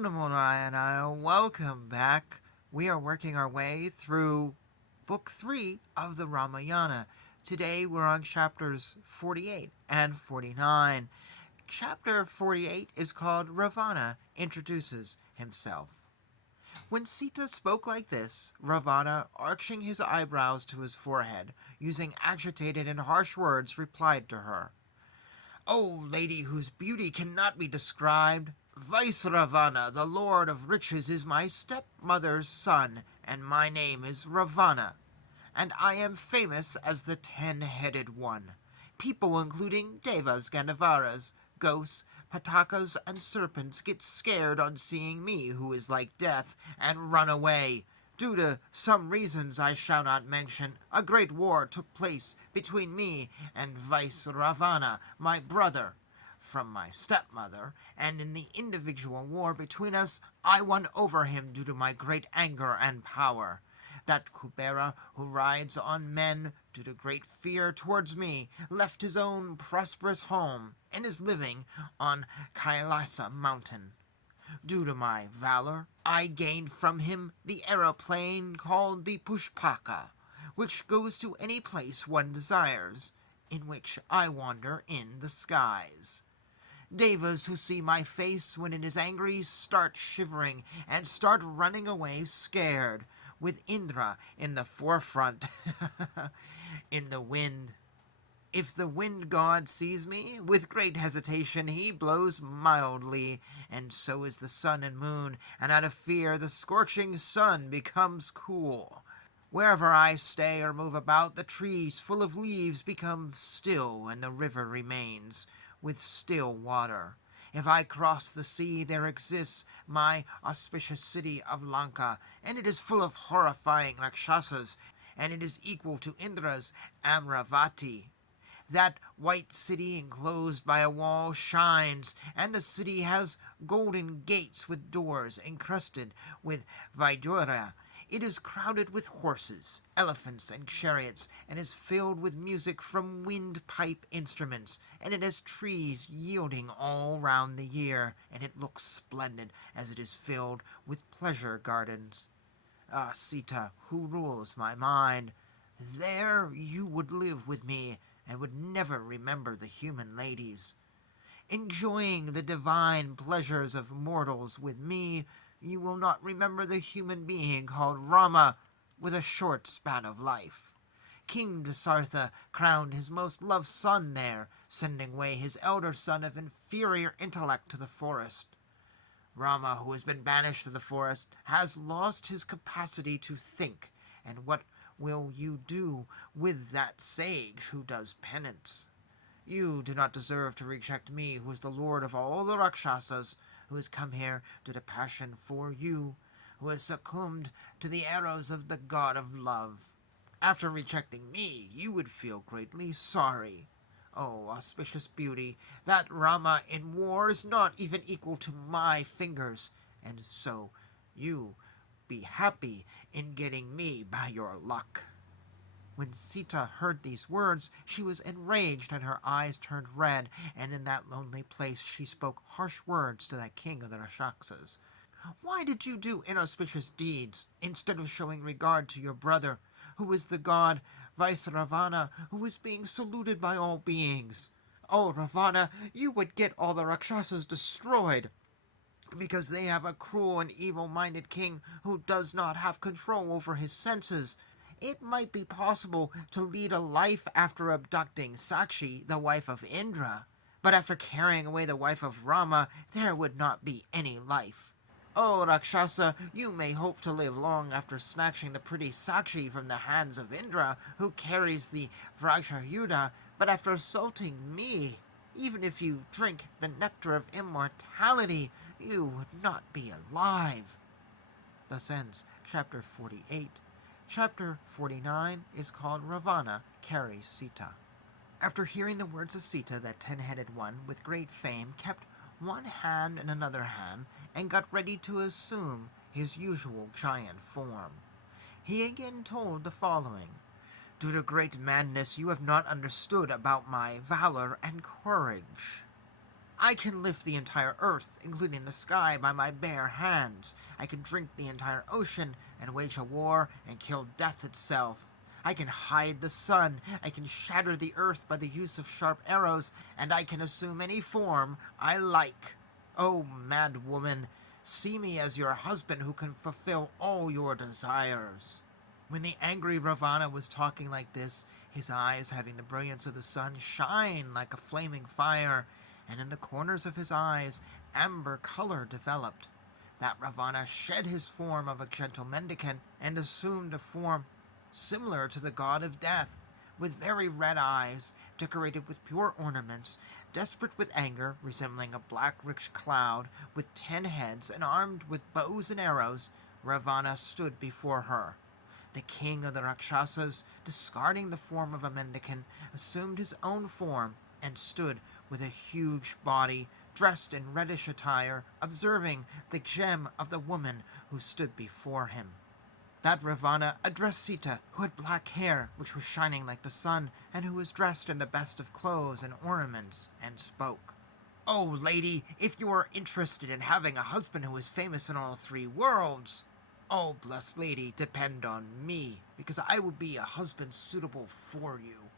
Kandam and welcome back. We are working our way through Book 3 of the Ramayana. Today we're on chapters 48 and 49. Chapter 48 is called Ravana Introduces Himself. When Sita spoke like this, Ravana, arching his eyebrows to his forehead, using agitated and harsh words, replied to her, "O lady whose beauty cannot be described, Vice Ravana, the lord of riches, is my stepmother's son, and my name is Ravana, and I am famous as the 10-headed one. People including devas, gandharvas, ghosts, patakas, and serpents get scared on seeing me, who is like death, and run away. Due to some reasons I shall not mention, a great war took place between me and Vice Ravana, my brother, from my stepmother, and in the individual war between us, I won over him due to my great anger and power. That Kubera, who rides on men due to great fear towards me, left his own prosperous home and is living on Kailasa mountain. Due to my valor, I gained from him the aeroplane called the Pushpaka, which goes to any place one desires, in which I wander in the skies. Devas who see my face when it is angry start shivering and start running away scared, with Indra in the forefront, in the wind. If the wind god sees me, with great hesitation he blows mildly, and so is the sun and moon, and out of fear the scorching sun becomes cool. Wherever I stay or move about, the trees full of leaves become still, and the river remains with still water. If I cross the sea, there exists my auspicious city of Lanka, and it is full of horrifying Rakshasas, and it is equal to Indra's Amravati. That white city enclosed by a wall shines, and the city has golden gates with doors encrusted with Vaidura. It is crowded with horses, elephants, and chariots, and is filled with music from windpipe instruments, and it has trees yielding all round the year, and it looks splendid as it is filled with pleasure gardens. Ah, Sita, who rules my mind, there you would live with me, and would never remember the human ladies. Enjoying the divine pleasures of mortals with me, you will not remember the human being called Rama, with a short span of life. King Dasartha crowned his most loved son there, sending away his elder son of inferior intellect to the forest. Rama, who has been banished to the forest, has lost his capacity to think, and what will you do with that sage who does penance? You do not deserve to reject me, who is the lord of all the Rakshasas, who has come here due to passion for you, who has succumbed to the arrows of the god of love. After rejecting me, you would feel greatly sorry. Oh, auspicious beauty, that Rama in war is not even equal to my fingers, and so you be happy in getting me by your luck." When Sita heard these words, she was enraged and her eyes turned red, and in that lonely place she spoke harsh words to that king of the Rakshasas. "Why did you do inauspicious deeds, instead of showing regard to your brother, who is the god Vaisravana, who is being saluted by all beings? Oh, Ravana, you would get all the Rakshasas destroyed, because they have a cruel and evil-minded king who does not have control over his senses. It might be possible to lead a life after abducting Sakshi, the wife of Indra, but after carrying away the wife of Rama, there would not be any life. Oh, Rakshasa, you may hope to live long after snatching the pretty Sakshi from the hands of Indra, who carries the Vrajayuda, but after assaulting me, even if you drink the nectar of immortality, you would not be alive." Thus ends chapter 48. Chapter 49 is called Ravana Carries Sita. After hearing the words of Sita, that 10-headed one with great fame kept one hand in another hand and got ready to assume his usual giant form. He again told the following: "Due to great madness you have not understood about my valor and courage. I can lift the entire earth, including the sky, by my bare hands. I can drink the entire ocean and wage a war and kill death itself. I can hide the sun, I can shatter the earth by the use of sharp arrows, and I can assume any form I like. O mad woman, see me as your husband who can fulfill all your desires." When the angry Ravana was talking like this, his eyes, having the brilliance of the sun, shine like a flaming fire, and in the corners of his eyes amber color developed. That Ravana shed his form of a gentle mendicant and assumed a form similar to the god of death, with very red eyes, decorated with pure ornaments, desperate with anger, resembling a black rich cloud, with 10 heads, and armed with bows and arrows. Ravana stood before her. The king of the Rakshasas, discarding the form of a mendicant, assumed his own form, and stood with a huge body, dressed in reddish attire, observing the gem of the woman who stood before him. That Ravana addressed Sita, who had black hair, which was shining like the sun, and who was dressed in the best of clothes and ornaments, and spoke. "O lady, if you are interested in having a husband who is famous in all 3 worlds, oh, blessed lady, depend on me, because I will be a husband suitable for you.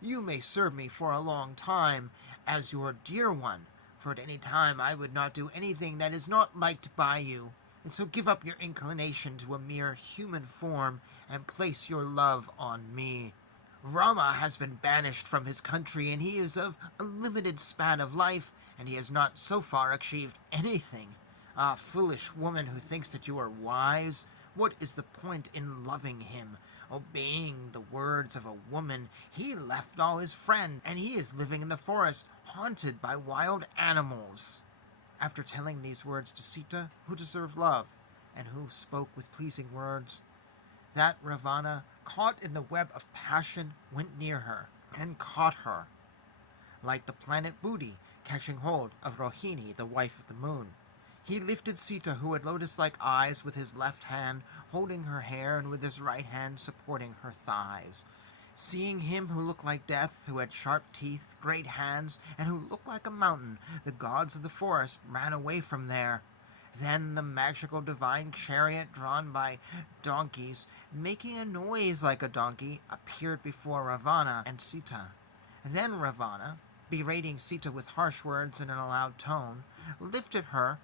You may serve me for a long time as your dear one, for at any time I would not do anything that is not liked by you. And so give up your inclination to a mere human form and place your love on me. Rama has been banished from his country, and he is of a limited span of life, and he has not so far achieved anything. Ah, foolish woman who thinks that you are wise, what is the point in loving him? Obeying the words of a woman, he left all his friends, and he is living in the forest, haunted by wild animals." After telling these words to Sita, who deserved love, and who spoke with pleasing words, that Ravana, caught in the web of passion, went near her, and caught her, like the planet Budi catching hold of Rohini, the wife of the moon. He lifted Sita, who had lotus-like eyes, with his left hand, holding her hair, and with his right hand supporting her thighs. Seeing him who looked like death, who had sharp teeth, great hands, and who looked like a mountain, the gods of the forest ran away from there. Then the magical divine chariot, drawn by donkeys, making a noise like a donkey, appeared before Ravana and Sita. Then Ravana, berating Sita with harsh words in a loud tone, lifted her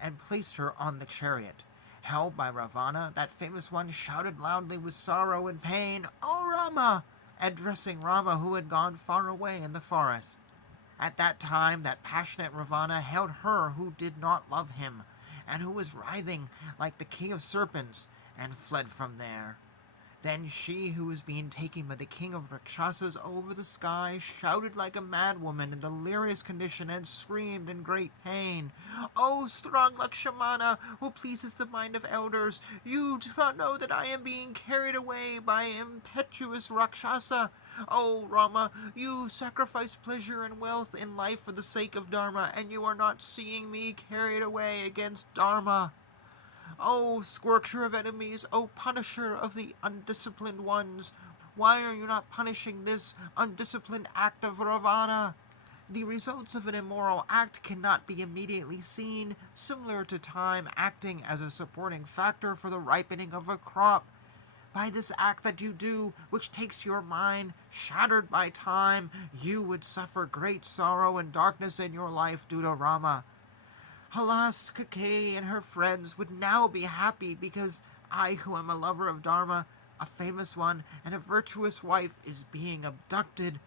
and placed her on the chariot. Held by Ravana, that famous one shouted loudly with sorrow and pain, "O Rama!" addressing Rama, who had gone far away in the forest. At that time, that passionate Ravana held her who did not love him, and who was writhing like the king of serpents, and fled from there. Then she, who was being taken by the king of Rakshasas over the sky, shouted like a madwoman in delirious condition, and screamed in great pain, "O strong Lakshmana, who pleases the mind of elders, you do not know that I am being carried away by impetuous Rakshasa. O Rama, you sacrifice pleasure and wealth in life for the sake of Dharma, and you are not seeing me carried away against Dharma. O scorcher of enemies, O punisher of the undisciplined ones, why are you not punishing this undisciplined act of Ravana? The results of an immoral act cannot be immediately seen, similar to time acting as a supporting factor for the ripening of a crop. By this act that you do, which takes your mind, shattered by time, you would suffer great sorrow and darkness in your life due to Rama. Alas, Kakei and her friends would now be happy because I, who am a lover of Dharma, a famous one, and a virtuous wife, is being abducted.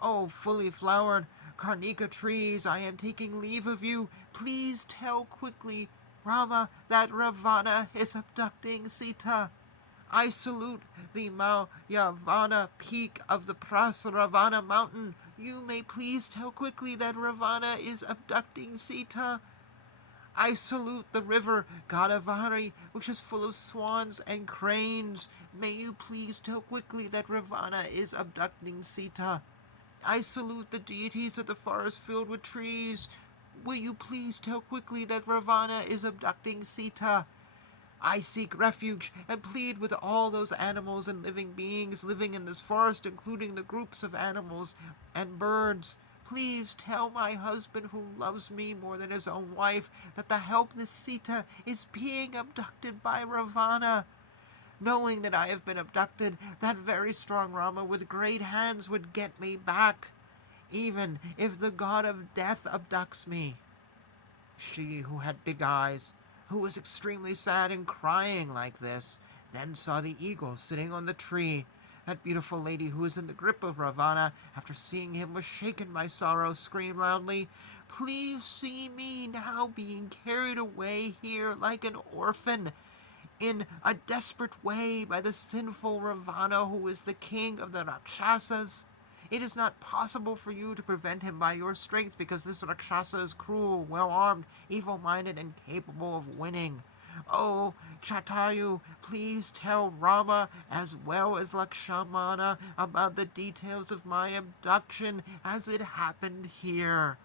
O fully flowered Karnika trees, I am taking leave of you. Please tell quickly, Rama, that Ravana is abducting Sita. I salute the Mayavana peak of the Prasravana mountain. You may please tell quickly that Ravana is abducting Sita. I salute the river Godavari, which is full of swans and cranes. May you please tell quickly that Ravana is abducting Sita. I salute the deities of the forest filled with trees. Will you please tell quickly that Ravana is abducting Sita? I seek refuge and plead with all those animals and living beings living in this forest, including the groups of animals and birds. Please tell my husband, who loves me more than his own wife, that the helpless Sita is being abducted by Ravana. Knowing that I have been abducted, that very strong Rama with great hands would get me back, even if the god of death abducts me." She, who had big eyes, who was extremely sad and crying like this, then saw the eagle sitting on the tree. That beautiful lady who was in the grip of Ravana, after seeing him, was shaken by sorrow, screamed loudly, "Please see me now being carried away here like an orphan, in a desperate way by the sinful Ravana, who is the king of the Rakshasas. It is not possible for you to prevent him by your strength, because this Rakshasa is cruel, well-armed, evil-minded, and capable of winning. Oh, Chatayu, please tell Rama as well as Lakshmana about the details of my abduction as it happened here."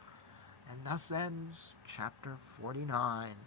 And thus ends chapter 49.